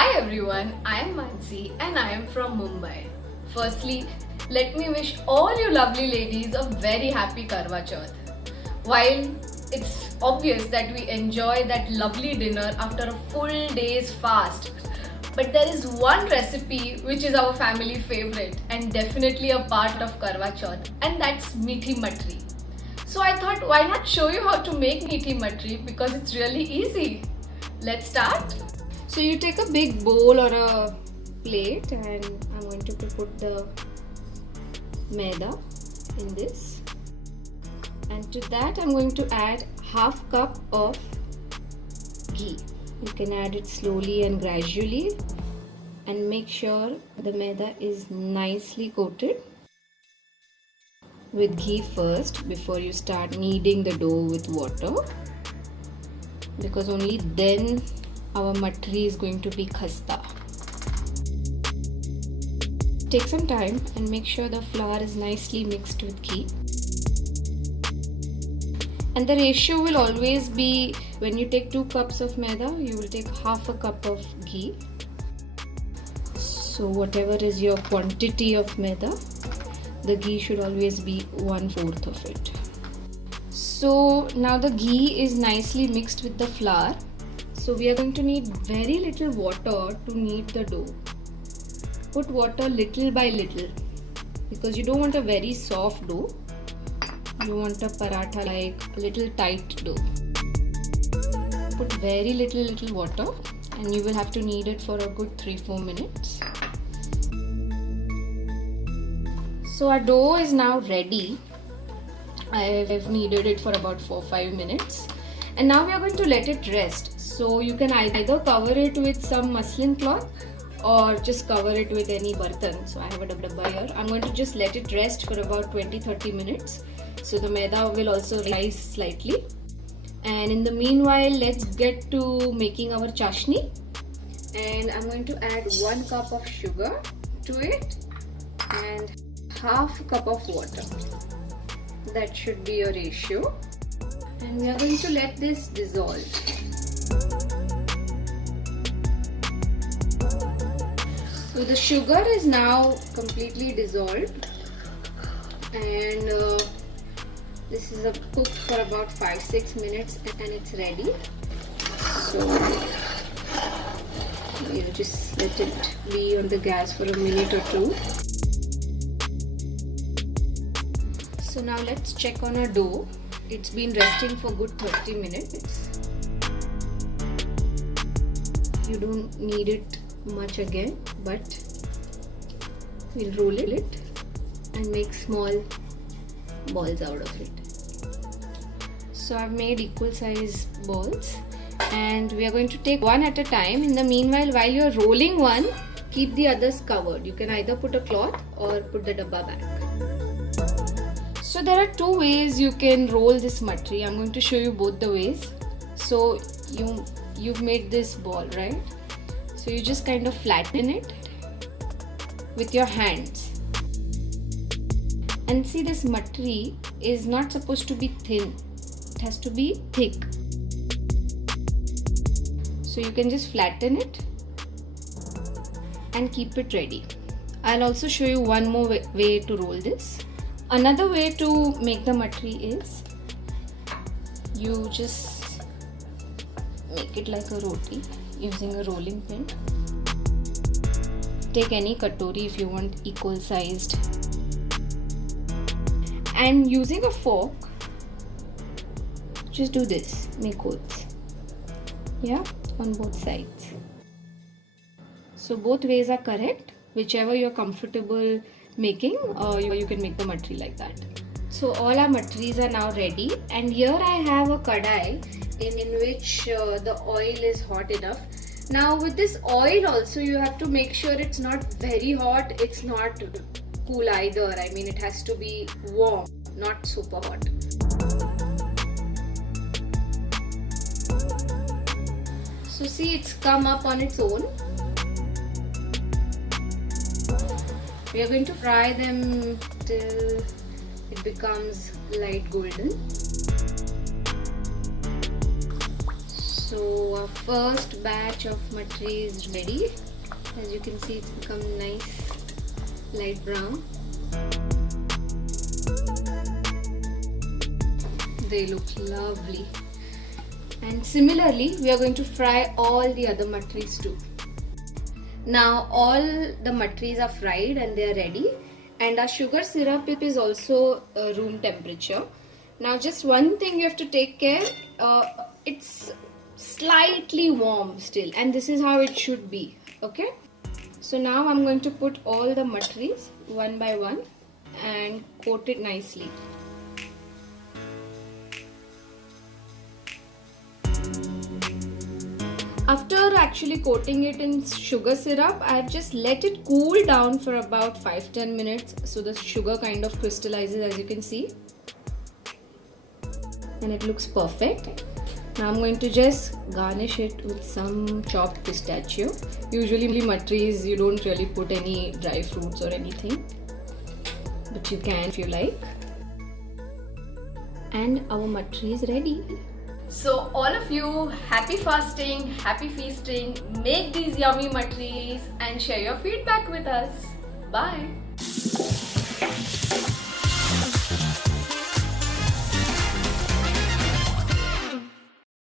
Hi everyone, I am Mansi and I am from Mumbai. Firstly, let me wish all you lovely ladies a very happy Karwa Chauth. While it's obvious that we enjoy that lovely dinner after a full day's fast, but there is one recipe which is our family favorite and definitely a part of Karwa Chauth, and that's Meethi Matri. So I thought, why not show you how to make Meethi Matri, because it's really easy. Let's start. So you take a big bowl or a plate, and I'm going to put the maida in this, and to that I'm going to add half cup of ghee. You can add it slowly and gradually, and make sure the maida is nicely coated with ghee first before you start kneading the dough with water, because only then our matri is going to be khasta. Take some time and make sure the flour is nicely mixed with ghee. And the ratio will always be, when you take 2 cups of maida, you will take half a cup of ghee. So whatever is your quantity of maida, the ghee should always be 1/4 of it. So now the ghee is nicely mixed with the flour. So we are going to need very little water to knead the dough. Put water little by little, because you don't want a very soft dough. You want a paratha like a little tight dough. Put very little water, and you will have to knead it for a good 3-4 minutes. So our dough is now ready. I have kneaded it for about 4-5 minutes, and now we are going to let it rest. So you can either cover it with some muslin cloth or just cover it with any bartan. So I have a dabba here. I'm going to just let it rest for about 20-30 minutes. So the maida will also rise slightly. And in the meanwhile, let's get to making our chashni. And I'm going to add 1 cup of sugar to it and half a cup of water. That should be your ratio. And we are going to let this dissolve. So the sugar is now completely dissolved, and this is cooked for about 5-6 minutes, and it's ready. So we'll just let it be on the gas for a minute or 2. So now let's check on our dough. It's been resting for good 30 minutes. You don't need it much again, but we'll roll it and make small balls out of it. So I've made equal size balls, and we are going to take one at a time. In the meanwhile, while you're rolling one, keep the others covered. You can either put a cloth or put the dabba back. So there are 2 ways you can roll this matri. I'm going to show you both the ways. So you've made this ball, right? So you just kind of flatten it with your hands. And see, this matri is not supposed to be thin. It has to be thick. So you can just flatten it and keep it ready. I'll also show you one more way to roll this. Another way to make the matri is, you just make it like a roti using a rolling pin. Take any katori if you want equal sized, and using a fork, just do this, make holes, yeah, on both sides. So both ways are correct. Whichever you're comfortable making, you can make the matri like that. So all our matris are now ready, and here I have a kadai in which the oil is hot enough. Now with this oil also, you have to make sure it's not very hot, it's not cool either. I mean, it has to be warm, not super hot. So see, it's come up on its own. We are going to fry them till it becomes light golden. So our first batch of matri is ready. As you can see, it's become nice light brown. They look lovely. And similarly, we are going to fry all the other matris too. Now all the matris are fried and they are ready. And our sugar syrup is also room temperature. Now just one thing you have to take care, it's slightly warm still, and this is how it should be, okay? So now I'm going to put all the matris one by one and coat it nicely. After actually coating it in sugar syrup, I've just let it cool down for about 5-10 minutes so the sugar kind of crystallizes, as you can see. And it looks perfect. Now I'm going to just garnish it with some chopped pistachio. Usually matris, you don't really put any dry fruits or anything, but you can if you like. And our matri is ready. So all of you, happy fasting, happy feasting, make these yummy matris and share your feedback with us. Bye.